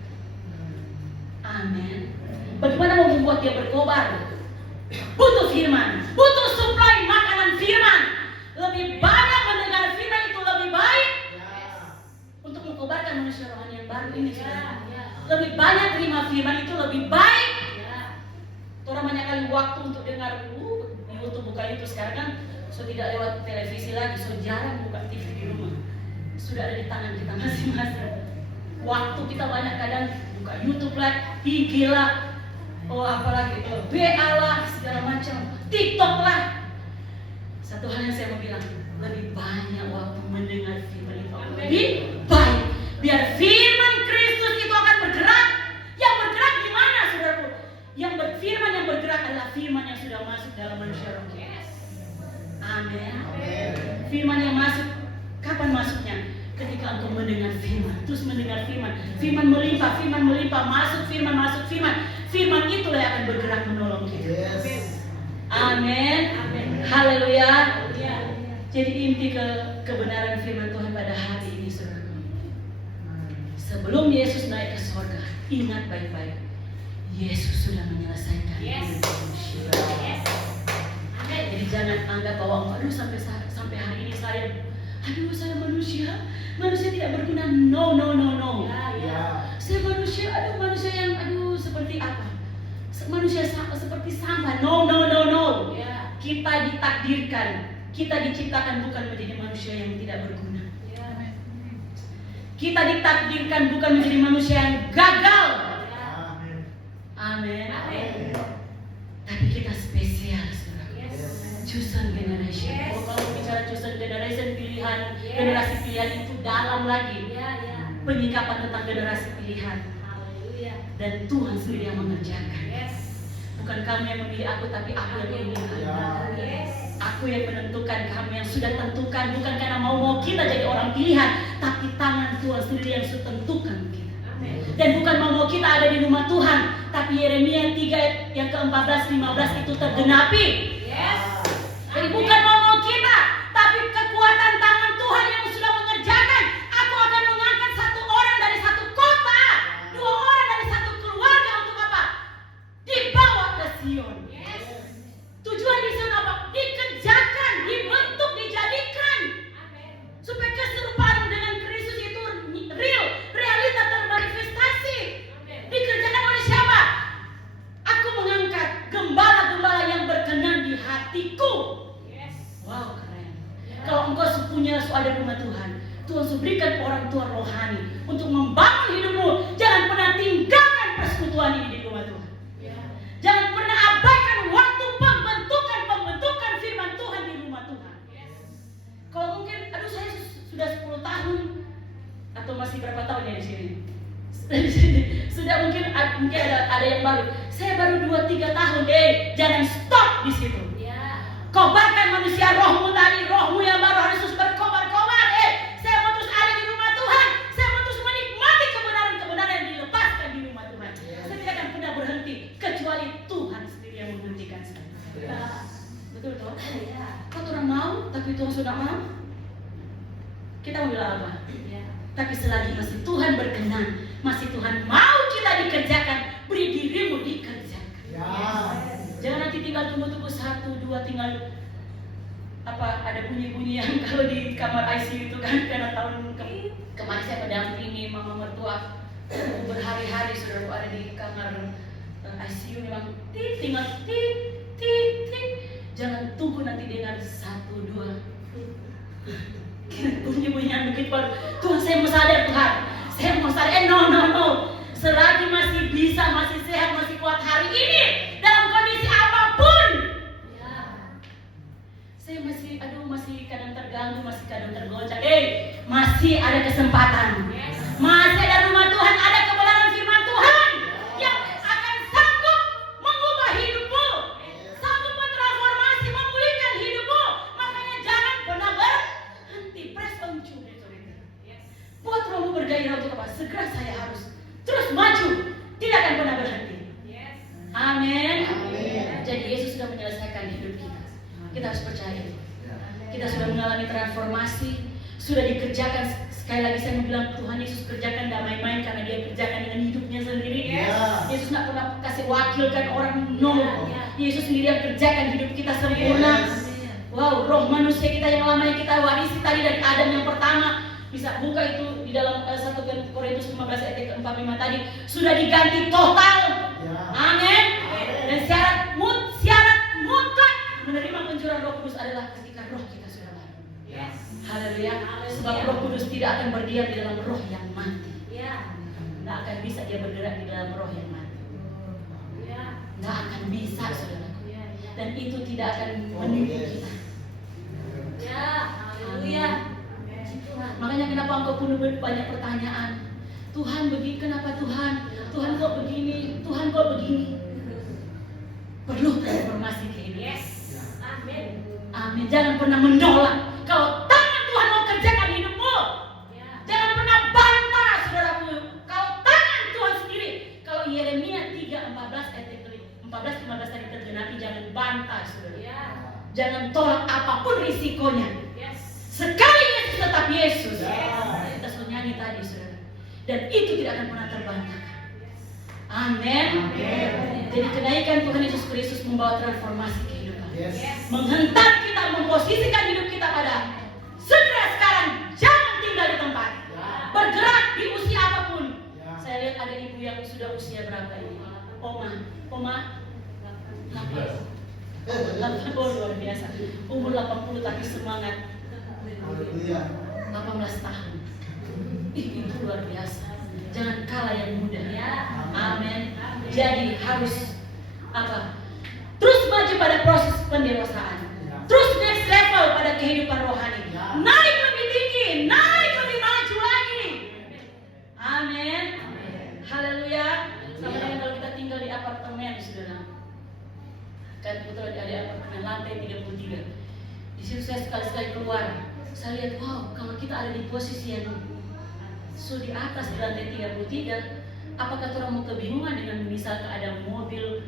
Amin. Bagaimana mau membuat dia berkobar? Butuh firman, butuh supply makanan firman. Lebih banyak mendengar firman itu lebih baik untuk mengkobarkan manusia rohani yang baru ini, saudara. Lebih banyak terima firman itu lebih baik. Orang banyak kali waktu untuk dengar YouTube, buka YouTube. Sekarang kan sudah tidak lewat televisi lagi, sudah jarang buka TV di rumah. Sudah ada di tangan kita masing-masing. Waktu kita banyak kadang buka YouTube lah, IG lah, apalagi BA lah, segala macam, TikTok lah. Satu hal yang saya mau bilang, lebih banyak waktu mendengar firman itu lebih baik. Biar firman Kristus itu akan bergerak. Yang bergerak di mana, saudaraku? Yang berfirman, yang bergerak adalah firman yang sudah masuk dalam manusia roh kita. Amin. Firman yang masuk, kapan masuknya? Ketika engkau mendengar firman, terus mendengar firman, firman melimpah, masuk firman. Firman itulah yang akan bergerak menolong kita. Amin. Haleluya. Jadi inti kebenaran firman Tuhan pada hari ini, saudara. Sebelum Yesus naik ke surga, ingat baik-baik, Yesus sudah menyelesaikan hidup manusia. Jadi jangan anggap bahwa sampai hari ini saya manusia tidak berguna. No. Saya manusia yang seperti apa? Manusia seperti sampah. No. Kita ditakdirkan, kita diciptakan bukan menjadi manusia yang tidak berguna. Kita ditakdirkan bukan menjadi manusia yang gagal. Amin. Tapi kita spesial, saudara. Chosen generation. Kalau bicara chosen generation, pilihan, generasi pilihan itu dalam lagi. Penyikapan tentang generasi pilihan. Dan Tuhan sendiri yang mengerjakan. Bukan kamu yang memilih aku, tapi aku yang memilih kamu. Aku yang menentukan, kamu yang sudah tentukan. Bukan karena mau kita jadi orang pilihan, tapi tangan Tuhan sendiri yang sudah tentukan kita. Dan bukan mau kita ada di rumah Tuhan, tapi Yeremia 3 yang ke-14-15 itu tergenapi. Jadi bukan mau kita, tapi kekuatan tangan Tuhan yang sudah mengerjakan. Aku akan mengangkat satu orang dari satu kota, 2 orang dari satu keluarga untuk apa? Dibawa ke Sion. Tujuan di Sion apa? Dikerjakan, dibentuk, dijadikan. Supaya keserupaan dengan Kristus itu real, realita termanifestasi. Dikerjakan oleh siapa? Aku mengangkat gembala-gembala yang berkenan di hatiku. Wow, keren. Kalau engkau punya ada rumah Tuhan, Tuhan berikan orang tua rohani untuk membangun hidupmu. Jangan pernah tinggalkan persekutuan ini di rumah Tuhan. Jangan pernah abaikan waktu pembentukan firman Tuhan di rumah Tuhan. Kalau mungkin, saya sudah 10 tahun atau masih berapa tahun ya di sini? Sudah mungkin ada yang baru. Saya baru 2-3 tahun. Jangan stop di situ. Kobarkan manusia rohmu tadi, rohmu yang baru harus terus berkobar-kobar. Saya mau terus ada di rumah Tapi selagi masih Tuhan berkenan, masih Tuhan mau kita dikerjakan, beri dirimu dikerjakan. Jangan nanti tinggal tunggu-tunggu 1, 2, tinggal ada bunyi-bunyi yang kalau di kamar ICU itu kan, karena tahun kemarin saya mendampingi mama mertua berhari-hari saudara ada di kamar ICU, memang tinggal jangan tunggu nanti dengar 1, 2 bunyi-bunyi yang begitu baru Tuhan saya mau sadar, Tuhan saya mau sadar, no selagi masih bisa, masih sehat, masih kuat hari ini dalam kondisi apapun saya masih kadang terganggu, masih kadang tergoncang. Masih ada kesempatan. Masih ada rumah Tuhan, ada kebenaran firman Tuhan yang akan sanggup mengubah hidupmu, sanggup mentransformasi, memulihkan hidupmu. Makanya jangan pernah berhenti. Press on buat rohmu bergairah untuk apa? Segera saya harus terus maju, tidak akan pernah berhenti. Amin. Jadi Yesus sudah menyelesaikan hidup kita. Kita harus percaya. Kita sudah mengalami transformasi, sudah dikerjakan. Sekali lagi saya bilang Tuhan Yesus kerjakan, tidak main-main karena Dia kerjakan dengan hidupnya sendiri. Yesus tidak pernah kasih wakilkan orang, no. Yesus sendiri yang kerjakan hidup kita sempurna. Wow, roh manusia kita yang lama yang kita warisi tadi dari Adam yang pertama, bisa buka itu di dalam 1 Korintus 15 ayat 45 tadi, sudah diganti total. Amin. Dan syarat mutlak menerima pencurahan Roh Kudus adalah ketika roh kita sudah baru. Haleluya. Sebab Roh Kudus tidak akan berdiam di dalam roh yang mati. Tidak akan bisa dia bergerak di dalam roh yang mati. Tidak akan bisa, saudaraku. Dan itu tidak akan menipu kita. Haleluya. Makanya kenapa engkau penuh banyak pertanyaan? Tuhan begini, kenapa Tuhan? Tuhan kok begini? Tuhan kok begini? Perlu transformasi kehidupan. Amin. Jangan pernah menolak. Kalau tangan Tuhan mau kerjakan hidupmu, jangan pernah bantah, saudaraku. Kalau tangan Tuhan sendiri, kalau Yeremia 3:14 ayat 14-15 tadi tergenapi, jangan bantah, saudara. Jangan tolak apapun risikonya. Sekali Yesus tetap Yesus. Kita sudah nyanyi tadi, saudara. Dan itu tidak akan pernah terbantahkan. Amin. Jadi kenaikan Tuhan Yesus Kristus membawa transformasi kehidupan. Menghentak kita, memposisikan hidup kita pada segera sekarang, jangan tinggal di tempat. Bergerak di usia apapun. Saya lihat ada ibu yang sudah usia berapa ini? Oma 80, luar biasa. Umur 80 tapi semangat. 18 tahun. Itu luar biasa. Jangan kalah yang muda. Amin. Jadi harus terus maju pada proses pendewasaan. Terus next level pada kehidupan rohani. Naik lebih tinggi, naik lebih maju lagi. Amin. Haleluya. Sama dengan kalau kita tinggal di apartemen, saudara. Kan kebetulan ada apartemen lantai 33. Di situ saya sekali-sekali keluar. Saya lihat, wow, kalau kita ada di posisi yang di atas di lantai 33, apakah orang mau kebingungan dengan misalkan ada mobil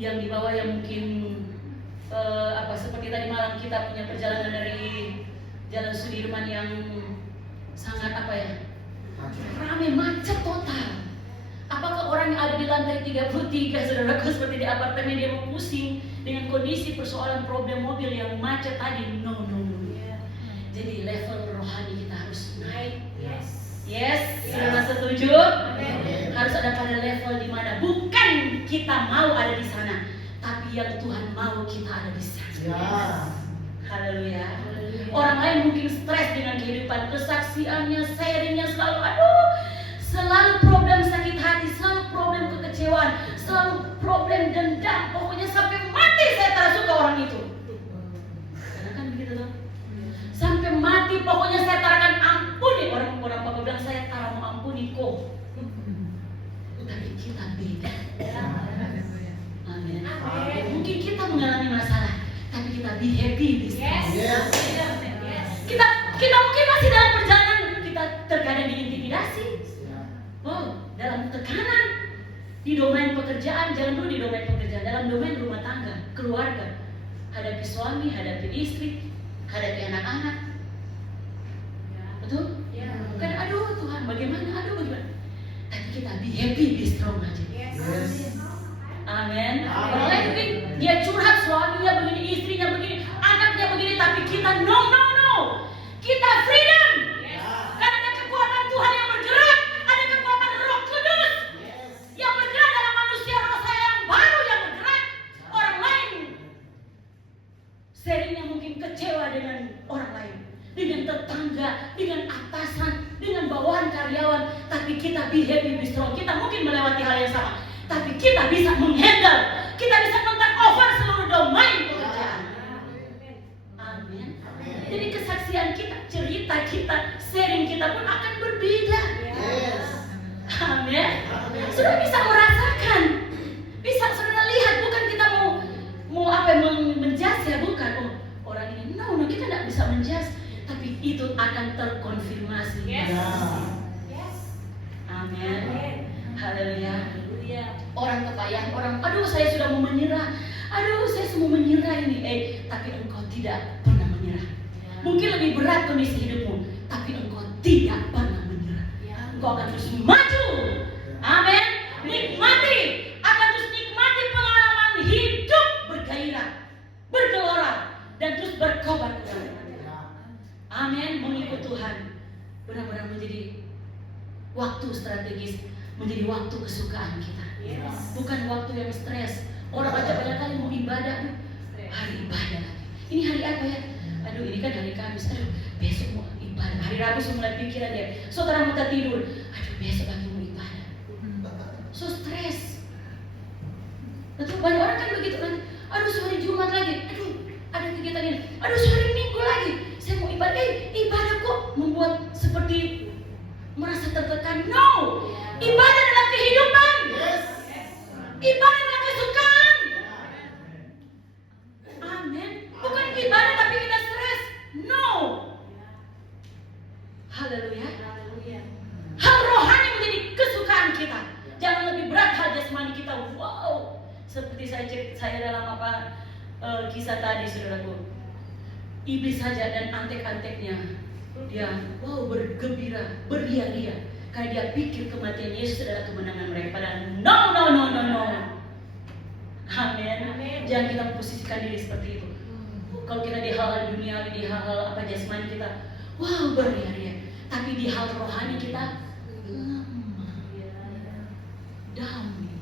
yang di bawah yang mungkin seperti tadi malam kita punya perjalanan dari Jalan Sudirman yang sangat ramai, macet total. Apakah orang yang ada di lantai 33, saudaraku, seperti di apartemen dia mau pusing dengan kondisi persoalan problem mobil yang macet tadi? No. Jadi level rohani kita harus naik. Yes, saudara setuju? Harus ada pada level di mana bukan kita mau ada di sana, tapi yang Tuhan mau kita ada di sana. Haleluya. Orang lain mungkin stres dengan kehidupan kesaksiannya, sharingnya selalu problem sakit hati, selalu problem kekecewaan, selalu problem dendam. Pokoknya sampai mati saya tak suka orang itu. Karena kan begitu loh. Sampai mati pokoknya saya tak akan ampuni. Orang Bapak bilang saya tak mau ampuni kok. Tapi kita beda. Amin. Mungkin kita mengalami masalah, tapi kita be happy di sana. Kita mungkin masih dalam perjalanan, kita terkadang diintimidasi. Dalam tekanan di domain pekerjaan, jangan dulu di domain pekerjaan, dalam domain rumah tangga, keluarga, hadapi suami, hadapi istri, hadapi anak-anak. Betul? Kan happy, be strong aja. Amin. Orang lain mungkin dia curhat, suaminya begini, istrinya begini, anaknya begini, tapi kita no. Kita freedom. Karena ada kekuatan Tuhan yang bergerak, ada kekuatan Roh Kudus yang bergerak dalam manusia, roh saya yang baru yang bergerak. Orang lain seringnya mungkin kecewa dengan orang lain, dengan tetangga, dengan atasan, dengan bawahan karyawan, tapi kita be happy, be strong. Kita mungkin melewati hal yang sama, tapi kita bisa menghandle, kita bisa men-take over seluruh domain pekerjaan. Amin. Jadi kesaksian kita, cerita kita, sharing kita pun akan berbeda. Amin. Sudah bisa merasakan, bisa sudah lihat, bukan kita mau menjudge ya, bukan. Oh, orang ini no, kita tidak bisa menjudge, tapi itu akan terkonfirmasi. Amin. Haleluya. Orang kepayahan, orang, aduh saya sudah mau menyerah, aduh saya semua menyerah ini, tapi engkau tidak pernah menyerah. Mungkin lebih berat kondisi hidupmu, tapi engkau tidak pernah menyerah. Engkau akan terus maju. Amin. Nikmati, akan terus nikmati pengalaman hidup bergairah, bergelora, dan terus berkobar-kobar. Amin. Mengikut Tuhan benar-benar menjadi waktu strategis, menjadi waktu kesukaan kita. Bukan waktu yang stres. Orang aja banyak kali mau ibadah, hari ibadah lagi. Ini hari apa ya? Aduh, ini kan hari Kamis. Aduh, besok mau ibadah. Hari Rabu mulai pikiran dia. Saudara mau tidur. Aduh, besok lagi mau ibadah. So stres. Betul, banyak orang kan begitu kan. Aduh, hari Jumat lagi. Aduh, ada kegiatan ini. Aduh, hari Minggu lagi. Saya mau ibadah. Ibadah kok membuat seperti merasa tertekan. No. Ibadah adalah kehidupan. Ibadah adalah kesukaan. Amin. Bukan ibadah tapi kita stres. No. Haleluya. Hal rohani menjadi kesukaan kita. Jangan lebih berat hal jasmani kita. Wow. Seperti saya dalam kisah tadi, saudaraku. Iblis saja dan antek-anteknya, dia bergembira, beria-ria. Karena dia pikir kematian Yesus adalah kemenangan mereka. Padahal no. Amin. Jangan kita memposisikan diri seperti itu. Kalau kita di hal duniawi, di hal jasmani kita, beria-ria. Tapi di hal rohani kita lemah, damai.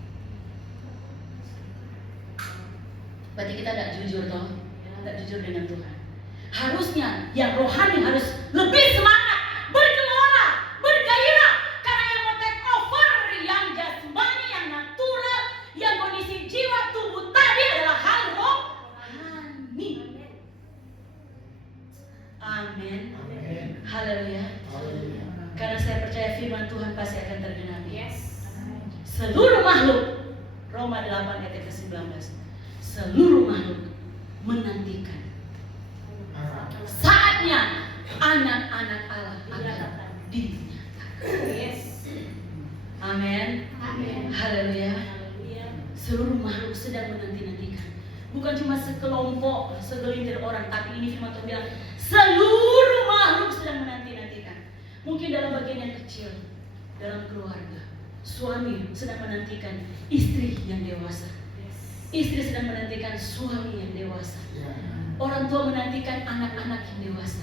Berarti kita tidak jujur toh, tidak jujur dengan Tuhan. Harusnya yang rohani harus lebih semangat, bergelora, bergairah. Karena yang mau take over yang jasmani, yang natural, yang kondisi jiwa tubuh tadi adalah hal rohani. Amin. Haleluya. Karena saya percaya firman Tuhan pasti akan tergenapi. Seluruh makhluk, Roma 8 ayat ke-19, seluruh makhluk menantikan saatnya anak-anak Allah akan dinyatakan. Amin. Haleluya. Seluruh makhluk sedang menanti-nantikan. Bukan cuma sekelompok, segelintir orang, tapi ini firman Tuhan bilang seluruh makhluk sedang menanti-nantikan. Mungkin dalam bagian yang kecil, dalam keluarga, suami sedang menantikan istri yang dewasa. Istri sedang menantikan suami yang dewasa. Orang tua menantikan anak-anak yang dewasa.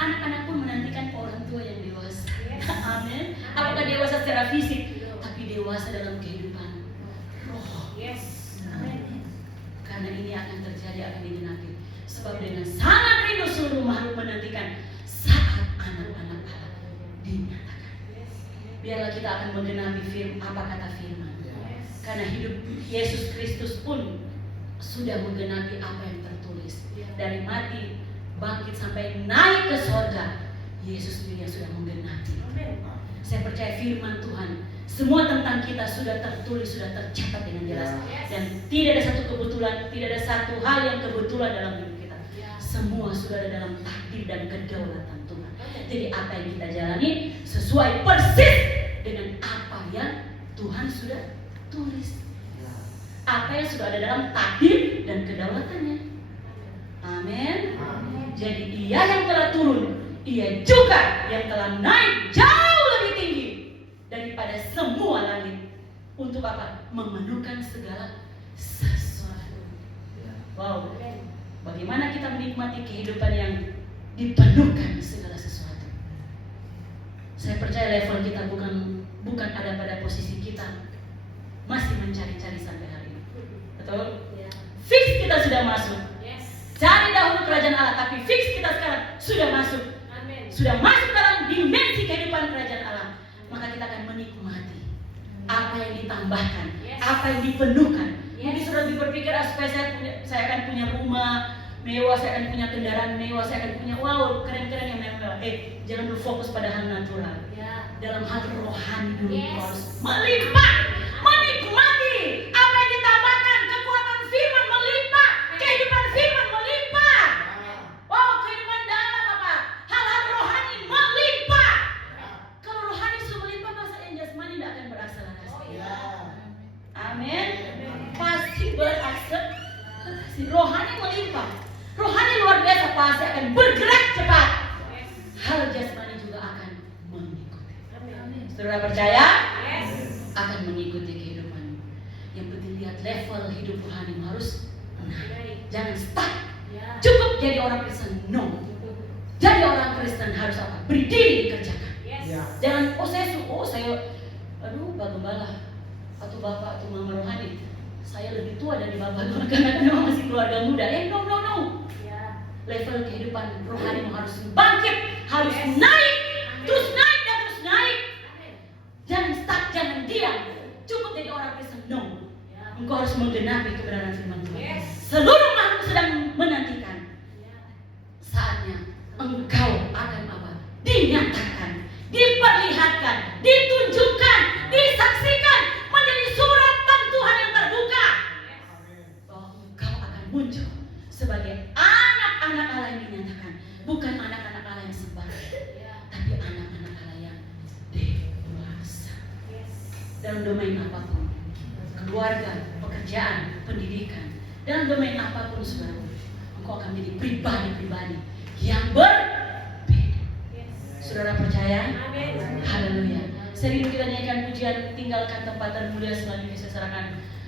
Anak-anak pun menantikan orang tua yang dewasa. Amin. Apakah dewasa secara fisik, tapi dewasa dalam kehidupan roh. Amin. Karena ini akan terjadi, akan digenapi. Sebab dengan sangat rindu seluruh makhluk menantikan saat anak-anak Allah dinyatakan. Biarlah kita akan menggenapi apa kata firman. Karena hidup Yesus Kristus pun sudah menggenapi apa yang tertulis. Dari mati, bangkit sampai naik ke surga, Yesus sendiri yang sudah menggenapi. Saya percaya firman Tuhan, semua tentang kita sudah tertulis, sudah tercatat dengan jelas. Dan tidak ada satu kebetulan, tidak ada satu hal yang kebetulan dalam hidup kita. Semua sudah ada dalam takdir dan kedaulatan Tuhan. Jadi apa yang kita jalani sesuai persis dengan apa yang Tuhan sudah tulis. Apa yang sudah ada dalam takdir dan kedaulatannya. Amin. Jadi Ia yang telah turun, Ia juga yang telah naik jauh lebih tinggi daripada semua langit memenuhkan segala sesuatu. Wow, bagaimana kita menikmati kehidupan yang dipenuhkan segala sesuatu. Saya percaya level kita bukan ada pada posisi kita masih mencari-cari sampai hari ini. Betul? Fix kita sudah masuk. Cari dahulu kerajaan Allah, tapi fix kita sekarang sudah masuk. Sudah masuk dalam dimensi kehidupan kerajaan Allah. Maka kita akan menikmati apa yang ditambahkan, apa yang dipenuhkan. Mungkin sudah berpikir supaya saya akan punya rumah mewah, saya akan punya kendaraan mewah, saya akan punya keren-keren yang mewah. Jangan berfokus pada hal natural. Dalam hal rohani dulu harus melimpah, menikmati apa yang ditambahkan, kekuatan firman melimpah, kehidupan firman melimpah. Wow, kehidupan dalam apa? Hal-hal rohani melimpah. Kalau rohani sudah melimpah, masa yang jasmani tidak akan berakselerasi. Amin. Pasti berakselerasi. Rohani melimpah. Rohani luar biasa, pasti akan bergerak cepat. Hal jasmani juga akan mengikuti. Saudara percaya? Akan mengikuti kehidupan. Yang penting lihat level hidup rohani harus naik. Jangan stuck. Cukup jadi orang Kristen, no. Jadi orang Kristen harus apa? Berdiri dikerjakan. Jangan Pak Gembala atau Bapak atau Mama rohani, saya lebih tua dari Bapak karena masih keluarga muda. No. Level kehidupan rohani harus bangkit, harus naik, terus naik dan terus naik. Jangan stuck, jangan diam. Cukup jadi orang Kristen, no. Engkau harus menggenapi kebenaran firman Tuhan. Seluruh makhluk sedang menantikan saatnya engkau akan apa? Dinyatakan, diperlihatkan, ditunjukkan, disaksikan menjadi suratan Tuhan yang terbuka bahwa engkau akan muncul sebagai anak-anak Allah yang dinyatakan, bukan anak-anak Allah yang sembarang, tapi anak-anak Allah yang dewasa dalam domain apapun, keluarga, pekerjaan, pendidikan, dalam domain apapun saudara, engkau akan menjadi pribadi-pribadi yang berbeda. Saudara percaya? Haleluya. Sering kita nyanyikan pujian, tinggalkan tempat termulia selanjutnya saya serahkan